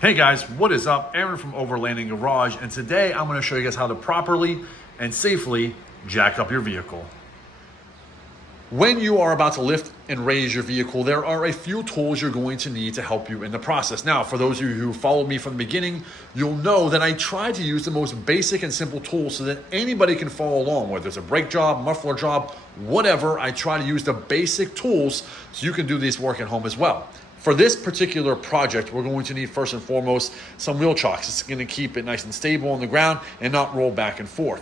Hey guys, what is up? Aaron from Overlanding Garage, and today I'm going to show you guys how to properly and safely jack up your vehicle. When you are about to lift and raise your vehicle, there are a few tools you're going to need to help you in the process. Now, for those of you who followed me from the beginning, you'll know that I try to use the most basic and simple tools so that anybody can follow along, whether it's a brake job, muffler job, whatever. I try to use the basic tools so you can do this work at home as well. For this particular project, we're going to need first and foremost some wheel chocks. It's going to keep it nice and stable on the ground and not roll back and forth.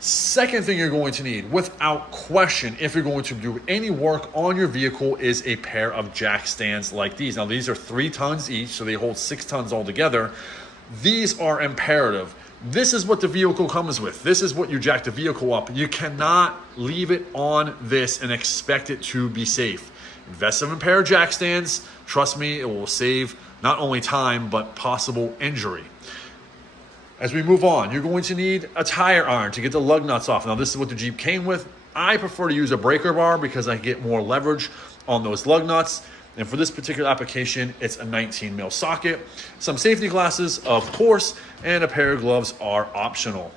Second thing you're going to need, without question, if you're going to do any work on your vehicle, is a pair of jack stands like these. Now, these are 3 tons each, so they hold 6 tons altogether. These are imperative. This is what the vehicle comes with. This is what you jack the vehicle up. You cannot leave it on this and expect it to be safe. Invest in a pair of jack stands. Trust me, it will save not only time, but possible injury. As we move on, you're going to need a tire iron to get the lug nuts off. Now, this is what the Jeep came with. I prefer to use a breaker bar because I get more leverage on those lug nuts. And for this particular application, it's a 19 mil socket. Some safety glasses, of course, and a pair of gloves are optional.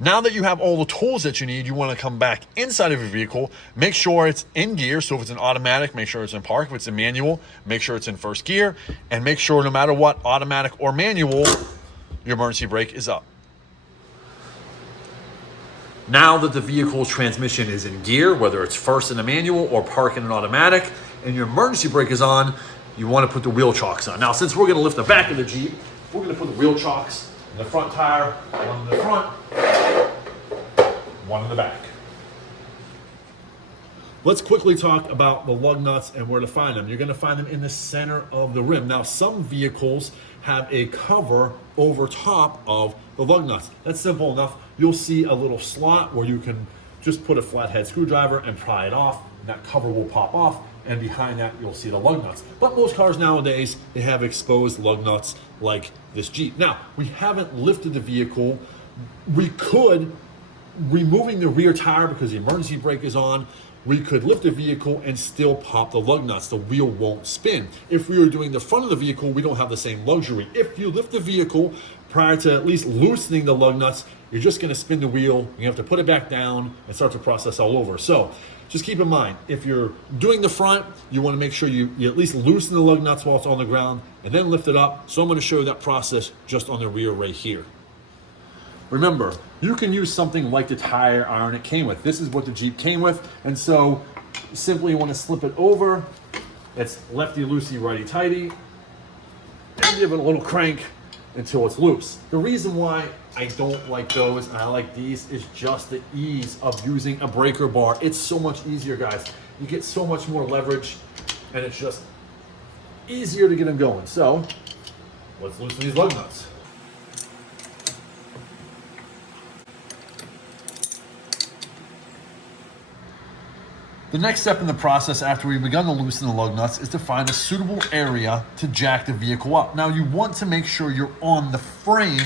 Now that you have all the tools that you need, you want to come back inside of your vehicle, make sure it's in gear. So if it's an automatic, make sure it's in park. If it's a manual, make sure it's in first gear, and make sure no matter what, automatic or manual, your emergency brake is up. Now that the vehicle's transmission is in gear, whether it's first in a manual or park in an automatic, and your emergency brake is on, you want to put the wheel chocks on. Now, since we're going to lift the back of the Jeep, we're going to put the wheel chocks in the front tire, one in the front, one in the back. Let's quickly talk about the lug nuts and where to find them. You're going to find them in the center of the rim. Now, some vehicles have a cover over top of the lug nuts. That's simple enough. You'll see a little slot where you can just put a flathead screwdriver and pry it off, and that cover will pop off, and behind that you'll see the lug nuts. But most cars nowadays, they have exposed lug nuts like this Jeep. Now, we haven't lifted the vehicle. We could, removing the rear tire because the emergency brake is on, we could lift the vehicle and still pop the lug nuts. The wheel won't spin. If we were doing the front of the vehicle, we don't have the same luxury. If you lift the vehicle prior to at least loosening the lug nuts, you're just going to spin the wheel. You have to put it back down and start the process all over. So just keep in mind, if you're doing the front, you want to make sure you at least loosen the lug nuts while it's on the ground and then lift it up. So I'm going to show you that process just on the rear right here. Remember, you can use something like the tire iron it came with. This is what the Jeep came with. And so simply you want to slip it over. It's lefty-loosey, righty-tighty. And give it a little crank until it's loose. The reason why I don't like those and I like these is just the ease of using a breaker bar. It's so much easier, guys. You get so much more leverage and it's just easier to get them going. So let's loosen these lug nuts. The next step in the process after we've begun to loosen the lug nuts is to find a suitable area to jack the vehicle up. Now, you want to make sure you're on the frame,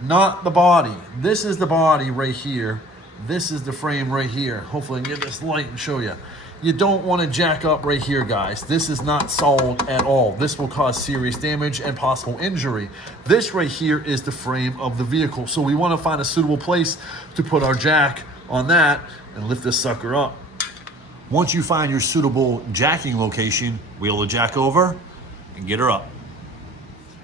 not the body. This is the body right here. This is the frame right here. Hopefully I can get this light and show you. You don't want to jack up right here, guys. This is not solid at all. This will cause serious damage and possible injury. This right here is the frame of the vehicle. So we want to find a suitable place to put our jack on that and lift this sucker up. Once you find your suitable jacking location, wheel the jack over and get her up.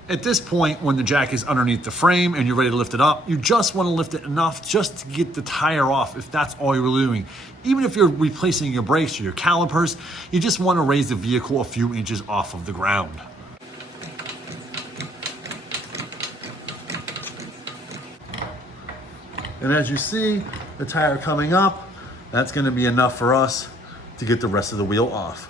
At this point, when the jack is underneath the frame and you're ready to lift it up, you just want to lift it enough just to get the tire off if that's all you're really doing. Even if you're replacing your brakes or your calipers, you just want to raise the vehicle a few inches off of the ground. And as you see, the tire coming up, that's going to be enough for us to get the rest of the wheel off.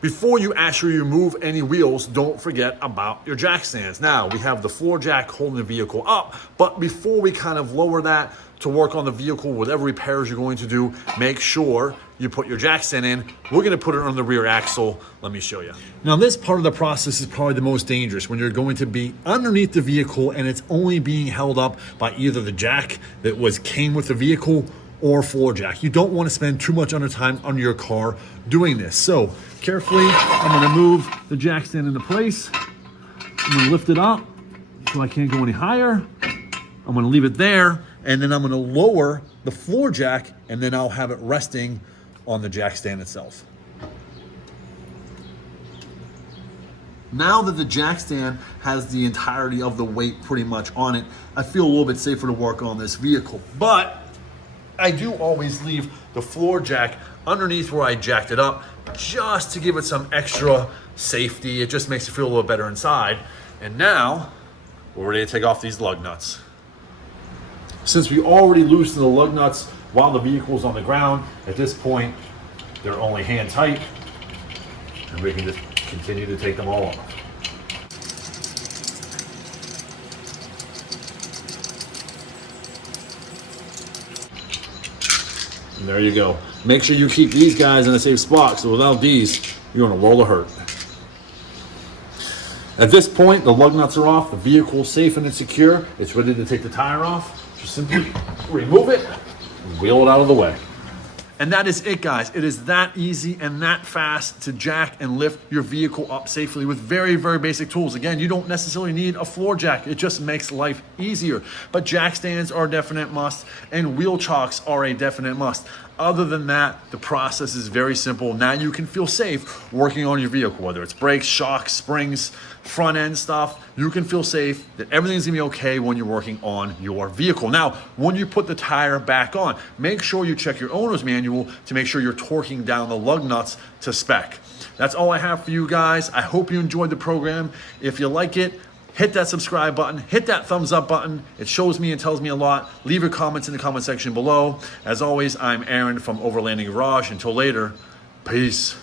Before you actually remove any wheels, don't forget about your jack stands. Now, we have the floor jack holding the vehicle up, but before we kind of lower that to work on the vehicle, whatever repairs you're going to do, make sure you put your jack stand in. We're gonna put it on the rear axle. Let me show you. Now, this part of the process is probably the most dangerous when you're going to be underneath the vehicle and it's only being held up by either the jack that came with the vehicle or floor jack. You don't want to spend too much time on your car doing this. So carefully, I'm going to move the jack stand into place. I'm gonna lift it up so I can't go any higher. I'm gonna leave it there, and then I'm gonna lower the floor jack, and then I'll have it resting on the jack stand itself. Now that the jack stand has the entirety of the weight pretty much on it, I feel a little bit safer to work on this vehicle. But I do always leave the floor jack underneath where I jacked it up, just to give it some extra safety. It just makes it feel a little better inside. And now we're ready to take off these lug nuts. Since we already loosened the lug nuts while the vehicle's on the ground, at this point, they're only hand tight, and we can just continue to take them all off. And there you go. Make sure you keep these guys in a safe spot, so without these, you're in a world of hurt. At this point, the lug nuts are off, the vehicle's safe and it's secure. It's ready to take the tire off. Just simply remove it and wheel it out of the way. And that is it, guys. It is that easy and that fast to jack and lift your vehicle up safely with very, very basic tools. Again, you don't necessarily need a floor jack. It just makes life easier. But jack stands are a definite must, and wheel chocks are a definite must. Other than that, the process is very simple. Now you can feel safe working on your vehicle, whether it's brakes, shocks, springs, front end stuff. You can feel safe that everything's gonna be okay when you're working on your vehicle. Now, when you put the tire back on, make sure you check your owner's manual to make sure you're torquing down the lug nuts to spec. That's all I have for you guys. I hope you enjoyed the program. If you like it, hit that subscribe button, hit that thumbs up button. It shows me and tells me a lot. Leave your comments in the comment section below. As always, I'm Aaron from Overlanding Garage. Until later, peace.